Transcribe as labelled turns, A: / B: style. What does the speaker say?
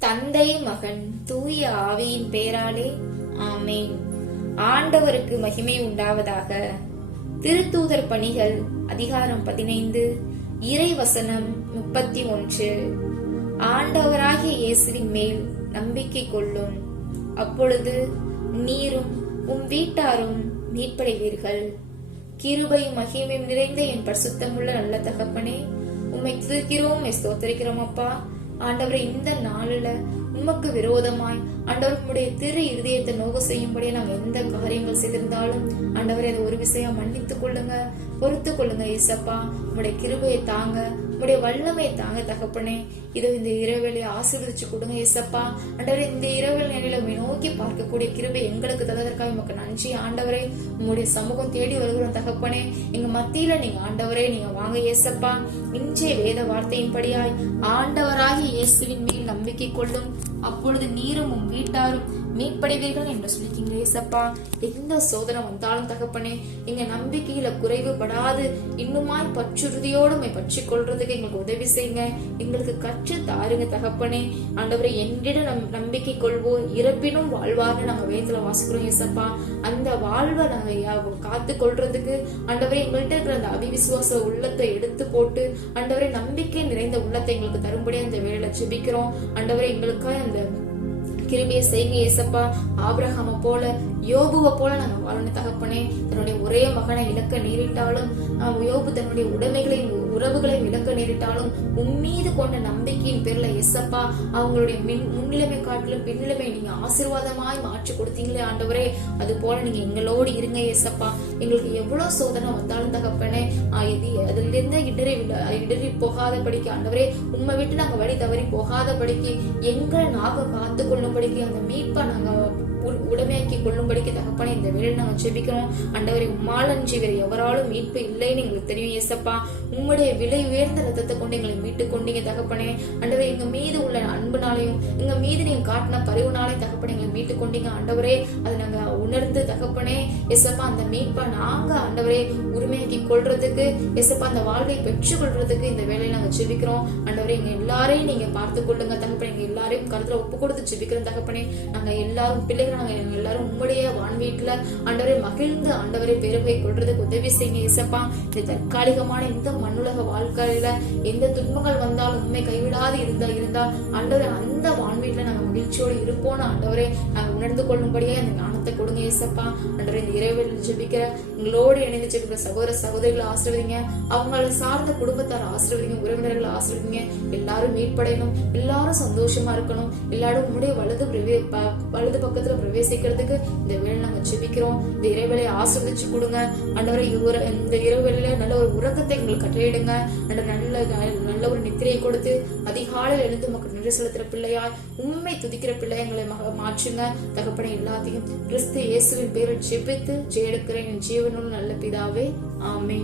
A: தந்தை மகன் தூய ஆவியின் பேராலே ஆமேன். ஆண்டவருக்கு மகிமை உண்டாவதாக. திருத்தூதர் பணிகள் அதிகாரம் பதினைந்து இறைவசனம் முப்பத்தி ஒன்று. ஆண்டவராகிய இயேசுவின் மேல் நம்பிக்கை கொள்ளும். அப்பொழுது நீரும் உம் வீட்டாரும் மீட்படைவீர்கள். கிருபையும் மகிமையும் நிறைந்த என் பரிசுத்தமுள்ள நல்ல தகப்பனே உம்மை துதிக்கிறோம் ஸ்தோத்திரிக்கிறோம் அப்பா. ஆண்டவரை இந்த நாளில் உமக்கு விரோதமாய் ஆண்டவர் உம்முடைய திரு இருதயத்தை நோக செய்யும்படியே நாங்கள் எந்த காரியங்கள் செய்திருந்தாலும் ஆண்டவரை அதை ஒரு விஷயம் மன்னித்துக் கொள்ளுங்க பொறுத்து கொள்ளுங்க ஏசப்பா. உங்களுடைய கிருபையை தாங்க உங்களுடைய வல்லமையை தாங்க தகப்பனே. இதோ இந்த இரவேளை ஆசீர்வதிச்சு கொடுங்க ஏசப்பா. ஆண்டவரே இந்த இரவல் நிலையில உம்மை நோக்கி பார்க்கக்கூடிய கிருபை எங்களுக்கு தந்ததற்காக உமக்கு நன்றி. ஆண்டவரே உங்களுடைய சமூகம் தேடி வருகிறோம் தகப்பனே. எங்க மத்தியில நீங்க ஆண்டவரே நீங்க வாங்க ஏசப்பா. இன்றைய வேத வார்த்தையின்படியாய் ஆண்டவராகி இயேசுவின் மேல் நம்பிக்கை கொள்ளும். அப்பொழுது நீரும் வீட்டாரும் மீட்படைவீர்கள் என்று சொல்லிக்கீங்க ஏசப்பா. எந்த சோதனை வந்தாலும் தகப்பனே எங்க நம்பிக்கையில குறைவுபடாது இன்னுமாய் பற்றுறுதியோடு உண்மை பற்றி கொள்றதுக்கு எங்களுக்கு உதவி செய்யுங்க. எங்களுக்கு கற்று தாருங்க தகப்பனே. ஆண்டவரை என்றிடம் நம் நம்பிக்கை கொள்வோம் இறப்பினும் வாழ்வார்னு நாங்க வேதத்துல வாசிக்கிறோம் ஏசப்பா. அந்த வாழ்வை நாங்க காத்து கொள்றதுக்கு ஆண்டவரை எங்கள்கிட்ட இருக்கிற அந்த அபிவிசுவாச உள்ளத்தை எடுத்து போட்டு ஆண்டவரை நம்பிக்கை நிறைந்த உள்ளத்தை எங்களுக்கு தரும்படி அந்த வேலையில ஜெபிக்கிறோம். ஆண்டவரை எங்களுக்காக கிருபியை செய்யுங்க ஏசப்பா ஆபிரகாம போல யோபுவை போல நாங்க வாழணும் தகப்பனே. தன்னுடைய ஒரே மகனை இழக்க நேரிட்டாலும் யோபு தன்னுடைய உடைமைகளையும் உறவுகளையும் இழக்க நேரிட்டாலும் உம்மீது கொண்ட நம்பிக்கையின் பேர்ல எசப்பா அவங்களுடைய மின் முன்னிலைமை காட்டிலும் பின்னிலைமை நீங்க ஆசீர்வாதமாய் மாற்றி கொடுத்தீங்களே ஆண்டவரே. அது போல நீங்க எங்களோடு இருங்க எஸ்அப்பா எங்களுக்கு எவ்வளவு சோதனை வந்தாலும் தகப்பனே ஆஹ், இது அதுல இருந்து இடறி விழ- இடறி போகாதபடிக்கு ஆண்டவரே உண்மை விட்டு நாங்க வழி தவறி போகாதபடிக்கு எங்களை நாக காத்து கொள்ளும்படிக்கு அந்த மீட்பை நாங்க உ- உடைமையாக்கி கொள்ளும்படிக்கு தகப்பனை இந்த வேலை நாங்க ஜெபிக்கிறோம். அண்டவரை உம்மாலன்றி வேறு எவராலும் மீட்பு இல்லைன்னு எங்களுக்கு தெரியும் ஏசப்பா. உம்முடைய விலை உயர்ந்த ரத்தத்தை கொண்டு எங்களை மீட்டு கொண்டீங்க தகப்பனே. ஆண்டவரே எங்க மீது எங்க மீது நீங்க காட்டின பரிவுனாலே தகப்பனை எங்களை மீட்டு கொண்டீங்க ஆண்டவரே. அதை நாங்க உணர்ந்து தகப்பனே எசப்பா அந்த மீட்பை நாங்க ஆண்டவரே உரிமையாக்கி கொள்றதுக்கு எசப்பா அந்த வாழ்வை பெற்றுக் கொள்றதுக்கு இந்த வேலையை நாங்க ஜெபிக்கிறோம். ஆண்டவரே எங்க எல்லாரையும் நீங்க பார்த்து கொள்ளுங்க தகப்பனை. எங்க எல்லாரையும் கருத்துல ஒப்பு கொடுத்து ஜெபிக்கிறோம் தகப்பனே. நாங்க எல்லாரும் பிள்ளைகள் நாங்க எங்க எல்லாரும் உங்களுடைய வான் வீட்டுல ஆண்டவரை மகிழ்ந்து ஆண்டவரை பெருமை கொள்றதுக்கு உதவி செய்யுங்க இசப்பா இந்த தற்காலிகமான இந்த மண்ணுலக வாழ்க்கையில எந்த துன்பங்கள் வந்தாலும் உண்மை கைவிடாது இருந்தா இருந்தா ஆண்டவரே அந்த வான் வீட்டுல நாங்க மகிழ்ச்சியோடு இருப்போம்னு ஆண்டவரே நாங்க உணர்ந்து கொள்ளும்படியே அந்த ஞானத்தை கொடுங்க ஏசப்பா. ஆண்டவரே இந்த இறைவெளி ஜெபிக்கிற எங்களோடு இணைந்து ஜெபிக்கிற சகோதர சகோதரிகளை ஆசிர்வதிங்க. அவங்களை சார்ந்த குடும்பத்தார் ஆசிர்வதிங்க உறவினர்களை ஆசிர்வதிங்க. எல்லாரும் மீட்படையணும் எல்லாரும் சந்தோஷமா இருக்கணும். எல்லாரும் உங்களுடைய வலது பிரவே- ப- வலது பக்கத்துல பிரவேசிக்கிறதுக்கு இந்த நாங்கள் ஜெபிக்கிறோம். இந்த இறைவேளையை ஆசிர்வதிச்சு கொடுங்க. ஆண்டவரை இந்த இரவுல நல்ல ஒரு உறக்கத்தை எங்களுக்கு கட்டளையிடுங்க. நல்ல நல்ல நல்ல ஒரு நித்திரையை கொடுத்து அதிகாலையில் எழுந்து மக்கள் நின்று செலுத்துற பிள்ளையாய் உண்மை துதிக்கிற பிள்ளைங்களை மாற்றுங்க. தகப்பனை எல்லாத்தையும் கிறிஸ்து இயேசுவின் பேரில் ஜெபித்து ஜெயெடுக்கிறேன் என் ஜீவனுள் நல்ல பிதாவே. ஆமே